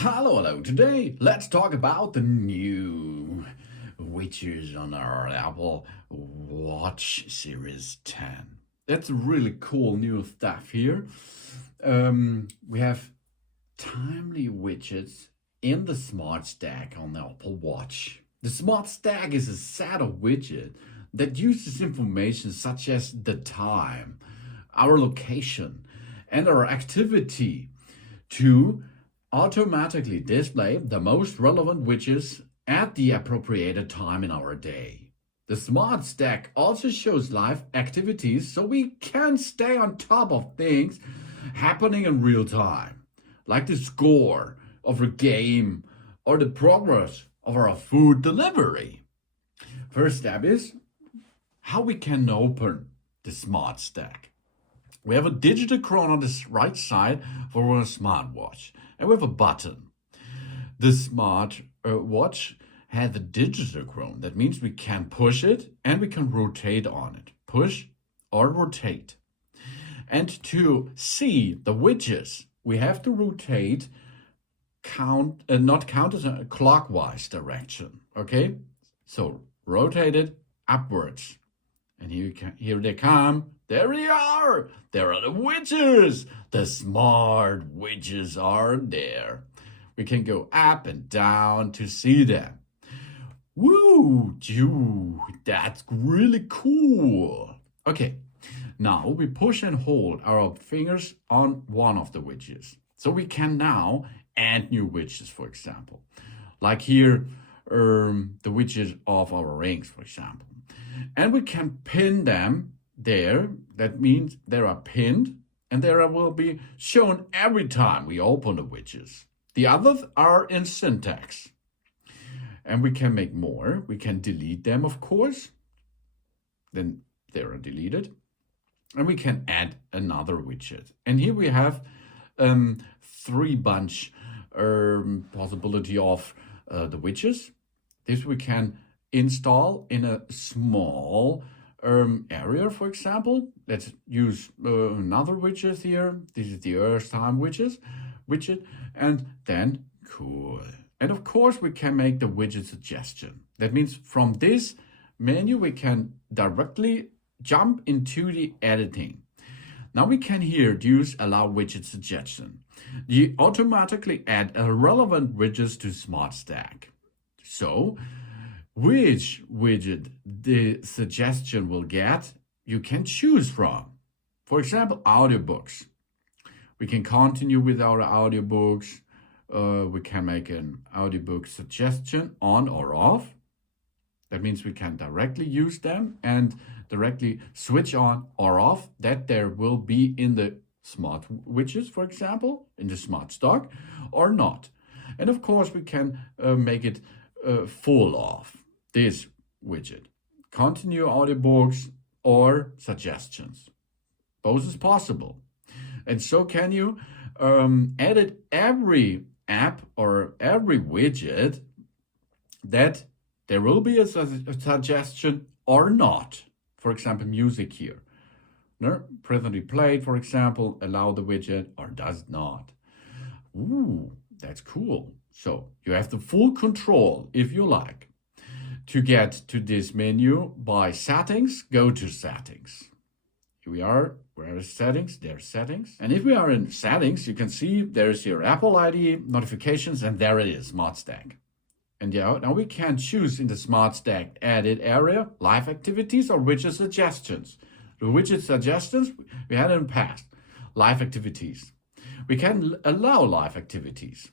Hello. Today, let's talk about the new widgets on our Apple Watch Series 10. That's really cool new stuff here. We have timely widgets in the Smart Stack on the Apple Watch. The Smart Stack is a set of widgets that uses information such as the time, our location, and our activity to automatically display the most relevant widgets at the appropriate time in our day. The Smart Stack also shows live activities so we can stay on top of things happening in real time, like the score of a game or the progress of our food delivery. First step is how we can open the Smart Stack. We have a digital chrono on the right side for a smartwatch, and we have a button. The smart watch has a digital chrono. That means we can push it and we can rotate on it. Push or rotate. And to see the widgets, we have to rotate not counterclockwise direction. Okay, so rotate it upwards. And here they come. There they are. There are the widgets. The smart widgets are there. We can go up and down to see them. Woo! That's really cool. Okay, now we push and hold our fingers on one of the widgets. So we can now add new widgets, for example. Like here, the widget of our rings, for example. And we can pin them there. That means they are pinned and they will be shown every time we open the widgets. The others are in syntax. And we can make more. We can delete them, of course. Then they are deleted. And we can add another widget. And here we have three bunch possibility of the widgets. This we can install in a small area, for example. Let's use another widget here. This is the Earth time widget, and then cool. And of course, we can make the widget suggestion. That means from this menu, we can directly jump into the editing. Now we can here use allow widget suggestion. You automatically add a relevant widgets to Smart Stack. So which widget the suggestion will get, you can choose from. For example, audiobooks. We can continue with our audiobooks. We can make an audiobook suggestion on or off. That means we can directly use them and directly switch on or off that there will be in the smart widgets, for example, in the smart stock or not. And of course, we can make it full off. This widget. Continue audiobooks or suggestions. Both is possible. And so can you edit every app or every widget that there will be a suggestion or not. For example, music here. Presently played, for example, allow the widget or does not. Ooh, that's cool. So you have the full control if you like. To get to this menu by settings, go to settings. Here we are. Where is settings? There's settings. And if we are in settings, you can see there's your Apple ID, notifications, and there it is, Smart Stack. And now we can choose in the Smart Stack edit area, live activities or widget suggestions. The widget suggestions we had in the past, live activities. We can allow live activities.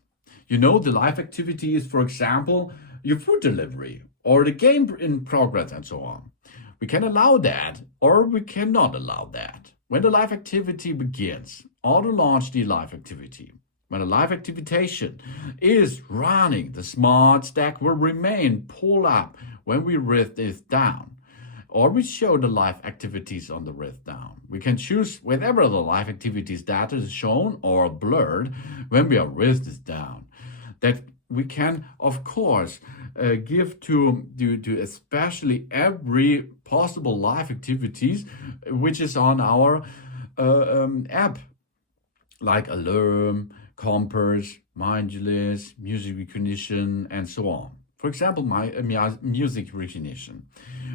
You know, the live activity is, for example, your food delivery or the game in progress and so on. We can allow that or we cannot allow that. When the live activity begins, auto launch the live activity. When a live activation is running, the Smart Stack will remain pulled up when we write this down. Or we show the live activities on the write down. We can choose whether the live activities data is shown or blurred when we are write this down. That we can, of course, give to especially every possible live activities which is on our app, like alarm, compass, mindfulness, music recognition, and so on. For example, music recognition.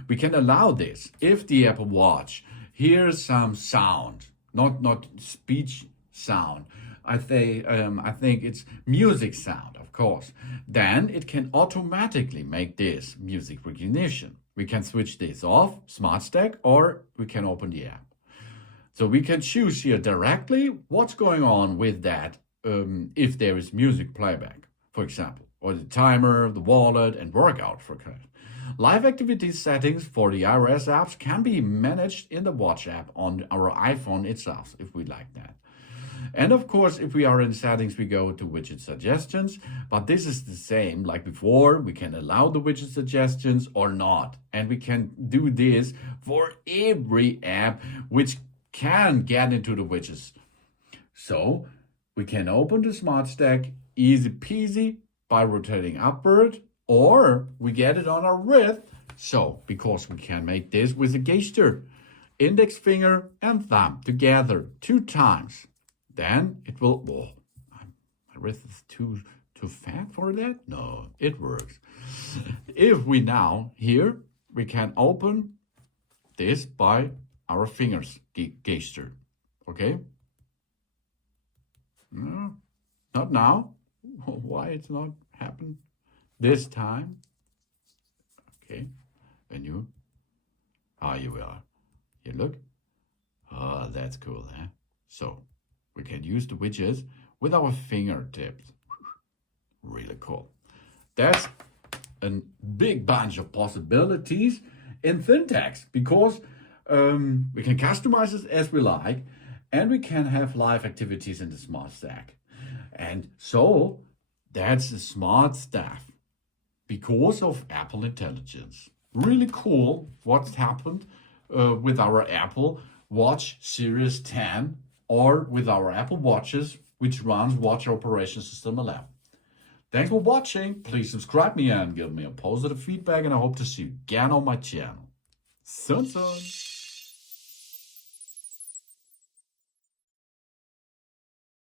We can allow this if the Apple Watch hears some sound, not speech sound. I think it's music sound, of course. Then it can automatically make this music recognition. We can switch this off, Smart Stack, or we can open the app. So we can choose here directly what's going on with that if there is music playback, for example, or the timer, the wallet, and workout for that. Live activity settings for the iOS apps can be managed in the Watch app on our iPhone itself, if we like that. And of course, if we are in settings, we go to widget suggestions, but this is the same like before. We can allow the widget suggestions or not. And we can do this for every app which can get into the widgets. So we can open the Smart Stack easy peasy by rotating upward, or we get it on our wrist. So because we can make this with a gesture, index finger and thumb together 2 times. Then it will, my wrist is too fat for that? No, it works. If we now, here, we can open this by our fingers gesture, okay? No, not now. Why it's not happened this time? Okay, when you will. You look. Oh, that's cool, huh? So we can use the widgets with our fingertips. Really cool. That's a big bunch of possibilities in syntax because we can customize it as we like, and we can have live activities in the Smart Stack. And so that's the smart stuff because of Apple Intelligence. Really cool what's happened with our Apple Watch Series 10 or with our Apple Watches, which runs Watch Operating System 11. Thanks for watching. Please subscribe me and give me a positive feedback, and I hope to see you again on my channel. Soon.